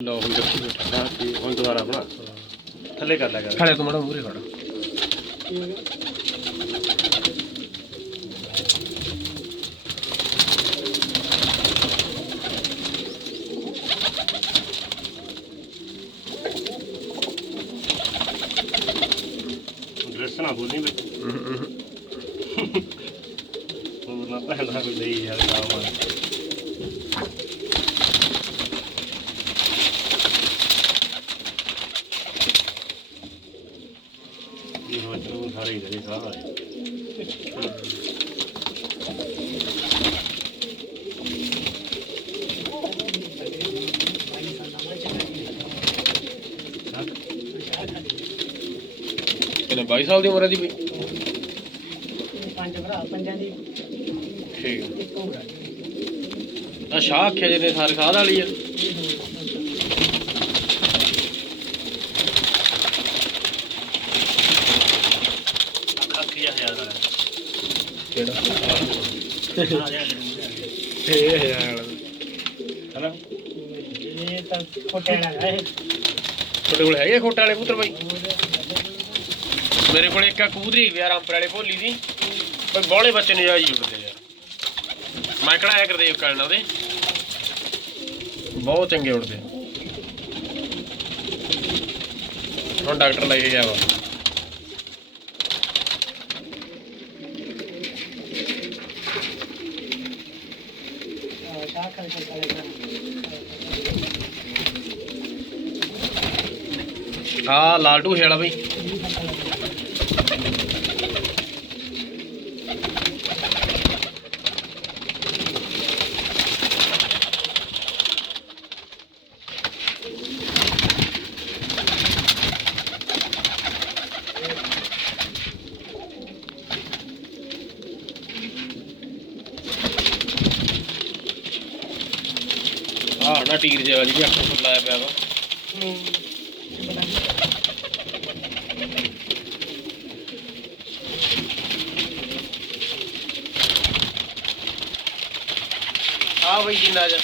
ਲਓ ਹੁਣ ਜੱਫੀ ਬੈਠਾ ਤੇ ਹੁਣ ਦੁਬਾਰਾ ਬਣਾ। ਥੱਲੇ ਕਰ ਲਿਆ ਕਰ। ਖੜੇ ਤੋਂ ਮੜਾ ਮੂਰੇ ਖੜਾ ਡਰੈਸ ਨਾ ਬੋਲਣੀ ਵਿੱਚ। ਹੋਰ ਨਾ ਪਹਿਲਾਂ ਕੋਈ ਲਈ ਯਾਰ ਕੰਮ ਆ ਇਹ ਹੋ ਚਲੋ ਸਾਰੇ ਹੀ ਜਿਹੜੇ ਸਾਹ ਆਏ। ਕਿੰਨੇ 22 ਸਾਲ ਦੀ ਉਮਰ ਹੈ ਦੀ ਬਈ? ਪੰਜ ਭਰਾ ਪੰਜਾਂ ਦੀ। ਠੀਕ। ਆ ਸ਼ਾਹ ਆਖਿਆ ਜਿਹਨੇ ਸਾਰੇ ਖਾਦ ਵਾਲੀ ਆ ਅੱਖ ਜਿਹਾ ਹਜ਼ਾਰ ਆ? ਕਿਹੜਾ? ਆ ਜਾ ਇਹ ਯਾਰ ਹਨਾ? ਇਹ ਤਾਂ ਖੋਟੇ ਵਾਲਾ ਹੈ ਤੁਹਾਡੇ ਕੋਲ ਹੈਗੇ ਖੋਟਾ ਵਾਲੇ ਪੁੱਤਰ ਬਾਈ? ਮੇਰੇ ਕੋਲ ਇੱਕ ਆ ਕਬੂਤਰੀ ਵੀ ਆ ਰਾਮਪੁਰ ਵਾਲੇ ਭੋਲੀ ਦੀ। ਪਰ ਬੋਲੇ ਬੱਚੇ ਨੇ ਜਾਈ ਉੱਡਦੇ ਯਾਰ। ਮੈਂ ਕਢਾਇਆ ਗੁਰਦੇਵ ਕਰਨ ਉਹਦੇ? ਬਹੁਤ ਚੰਗੇ ਉੱਡਦੇ। ਹੁਣ ਡਾਕਟਰ ਲੈ ਕੇ ਗਿਆ ਵਾ। ਸ਼ਾਹ ਲਾਲ ਕਰ ਆ ਵਾਲਾ ਬਈ। ਨਾ ਟੀਰ ਜਿਹਾ ਜੀ ਅੱਖਾਂ ਫੁੱਲ ਆਇਆ ਪਿਆ ਵਾ ਆ ਬਈ ਜਿੰਨਾ ਜਾ